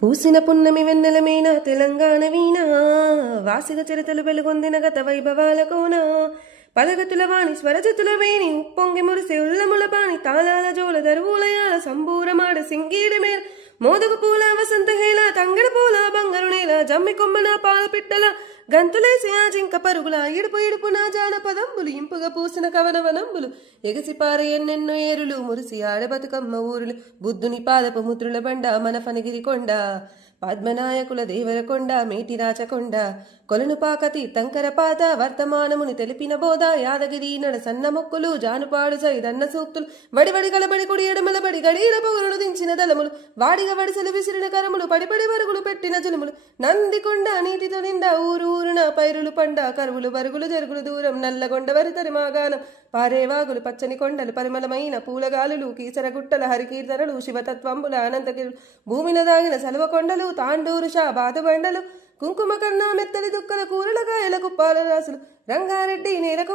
పూసిన పున్నమి వెన్నెలమేన తెలంగాణ వీణ వాసిగ చరితలు వెలుగొందిన గత వైభవాల కోన పదగతుల వాణి స్వరజతుల వేణి ఉప్పొంగి మురిసే ఉల్లముల పాణి తాళాల జోల దరువులయాల సంబూరమాడ సింగీడి మేర మోదుగు పూల వసంత హేళ తంగడ పూల బంగారు నేల జమ్మి కొమ్మన పాల పిట్టల గంతులేసి ఆ జింక పరుగుల ఇడుపు ఇడుపున జానపదంబులు ఇంపుగా పూసిన కవనవనంబులు ఎగసిపారే ఎన్నెన్నో ఏరులు మురిసి ఆడబతుకమ్మ ఊరులు బుద్ధుని పాదపు ముద్రుల బండ మన ఫనగిరి కొండ పద్మనాయకుల దేవరకొండ మేటిరాచకొండ కొలనుపాక తీర్థంకర పాత వర్తమానముని తెలిపిన బోధ యాదగిరి నడ సన్న మొక్కులు జానుపాడు సైదన్న సూక్తులు వడివడి కలబడి కుడి ఎడమల బడి గడియల పొగరులు దించిన దళములు వాడిగా వడిసెలు విసిరిన కరములు పడిపడి వరుగులు పెట్టిన జలుములు నందికొండ నీటితో నిండా ఊరు ఊరున పైరులు పండ కరువులు బరుగులు జరుగులు దూరం నల్లగొండ వరితరి మాగానం పారేవాగులు పచ్చని కొండలు పరిమళమైన పూలగాలులు కీసరగుట్టల హరికీర్తనలు శివతత్వంబుల అనంతగిరులు భూమిన దాగిన సలవకొండలు తాండూరు బాధ బండలు కుంకుమ కన్నా మెత్తలి దుక్కల కూరల కాయల కుప్పాల రాసులు రంగారెడ్డి నేలకు